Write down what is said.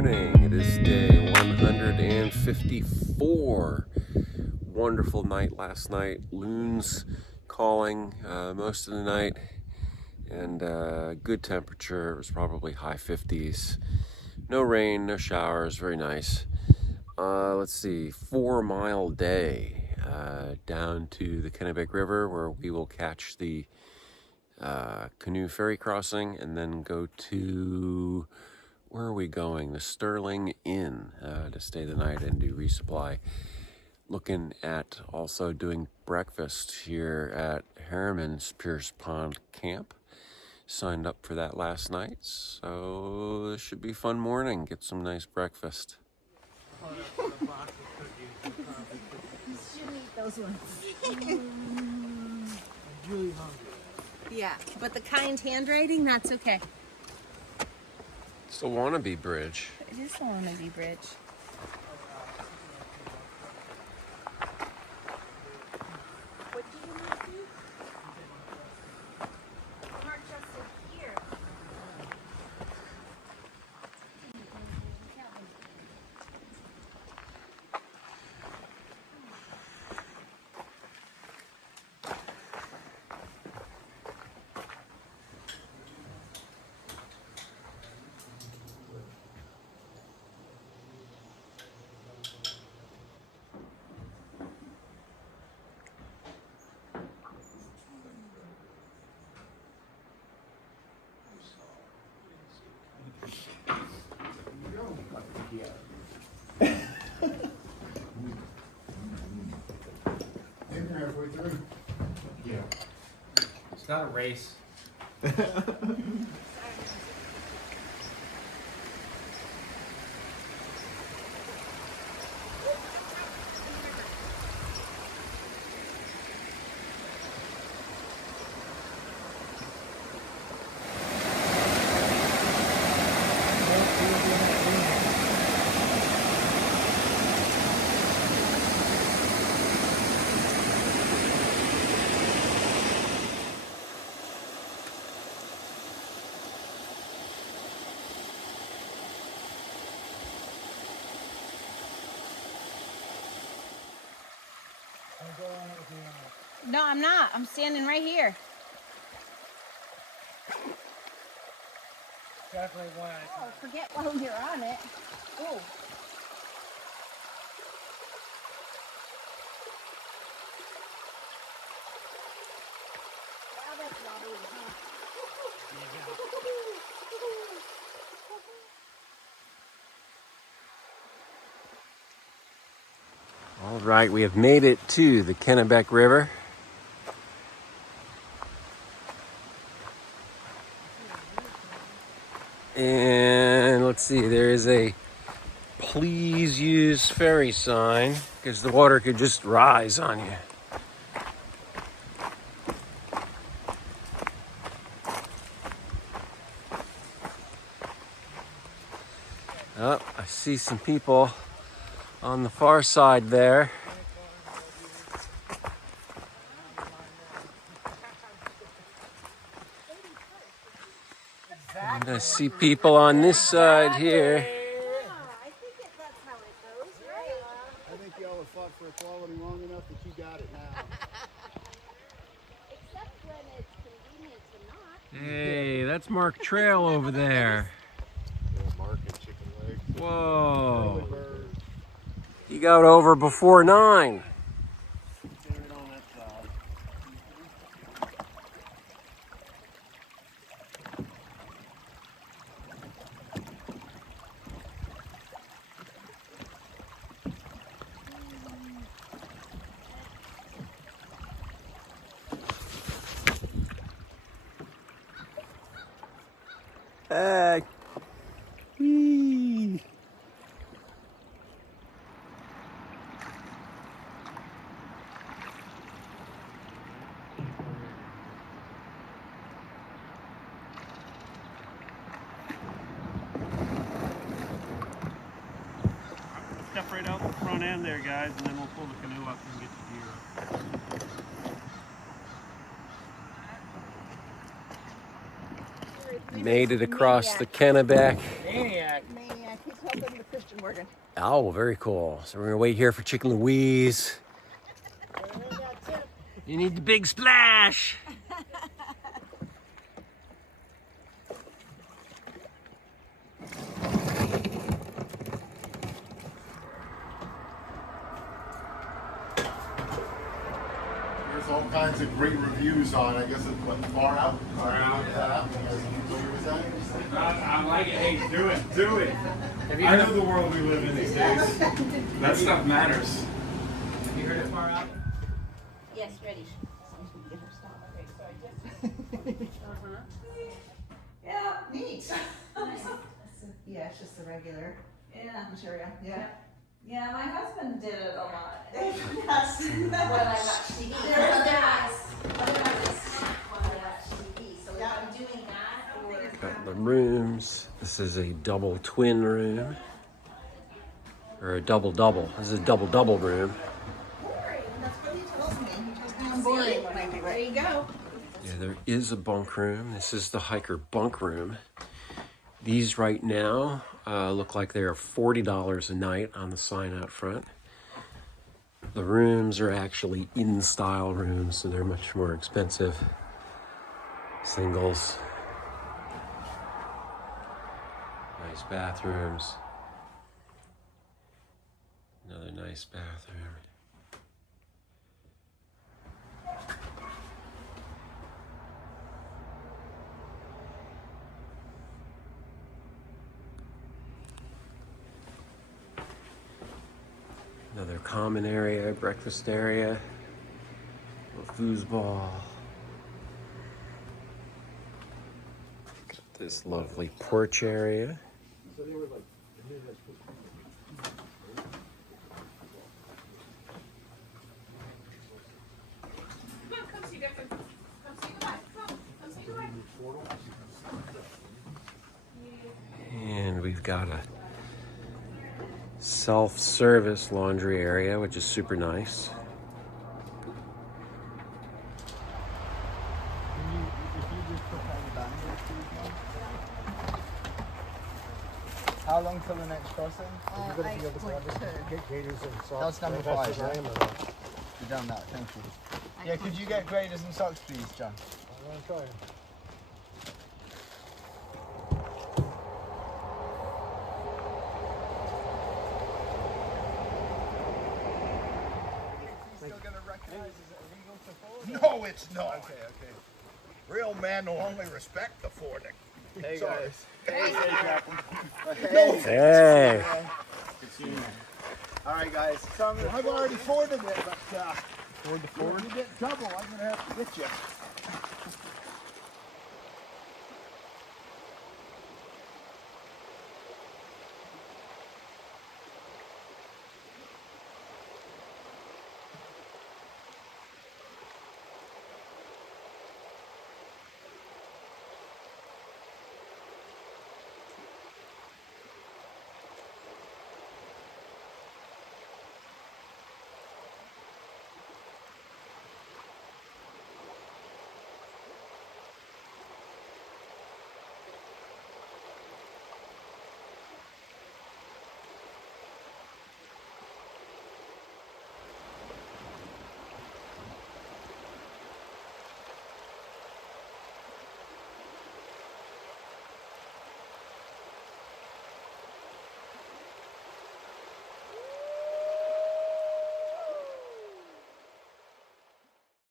morning. It is day 154. Wonderful night last night. Loons calling most of the night, and good temperature. It was probably high 50s. No rain, no showers, very nice. Let's see, 4-mile day down to the Kennebec River, where we will catch the canoe ferry crossing and then go to, where are we going? The Sterling Inn to stay the night and do resupply. Looking at also doing breakfast here at Harriman's Pierce Pond Camp. Signed up for that last night, so this should be a fun morning. Get some nice breakfast. You shouldn't eat those ones. I'm really hungry. Yeah, but the kind handwriting, that's okay. It's the Wannabe Bridge. It is the Wannabe Bridge. What do you want to do? Mark just here. Halfway through. Yeah. It's not a race. No, I'm not. I'm standing right here. Definitely one. Oh, forget while you're on it. Oh. Now that's wobbly, huh? All right, we have made it to the Kennebec River. And let's see, there is a please use ferry sign because the water could just rise on you. Oh, I see some people on the far side there. And I see people on this side here. I think that's how it goes, right? I think y'all have fought for equality long enough that you got it now. Except when it's convenient to not. Hey, that's Mark Trail over there. Yeah, Mark and chicken legs. Whoa. Early bird. He got over before 9. Standing on that side. Hey. Whee. Step right out the front end there, guys, and then we'll pull the canoe up and get the gear up. Made it across the Kennebec. Maniac. Maniac. Oh, very cool. So we're gonna wait here for Chicken Louise. You need the big splash. There's all kinds of great reviews on, I guess it's what, Far Out? Far Out. Yeah. What you were saying? I like it. Hey, do it. Do it. I know the world we live in these days. That stuff matters. Have you heard of Far Out? Yes, ready. Yeah, neat. Yeah, it's just the regular material. Yeah. Yeah, my husband did it a lot. Yes. When I watch TV. There's other guys when I watch TV. So if I'm doing that or Got the rooms. This is a double twin room. Or a double. This is a double room. Boring. That's what he tells me. He tells me I'm boring when I do there it. you go. Yeah, there is a bunk room. This is the hiker bunk room. These right now look like they are $40 a night on the sign out front. The rooms are actually in-style rooms, so they're much more expensive. Singles. Nice bathrooms. Another nice bathroom. Another common area, breakfast area, a foosball. Got this lovely porch area. And we've got a self-service laundry area, which is super nice. How long till the next crossing? That's number 5, yeah? You've done that, thank you. Yeah, could you get graders and socks, please, John? I'm going to try. No, it's not. Okay. Real men will only respect the fording. Hey, Sorry. guys. Hey, Captain. Hey! All right, guys. So I've already forded it, but if you get in trouble, I'm going to have to get you.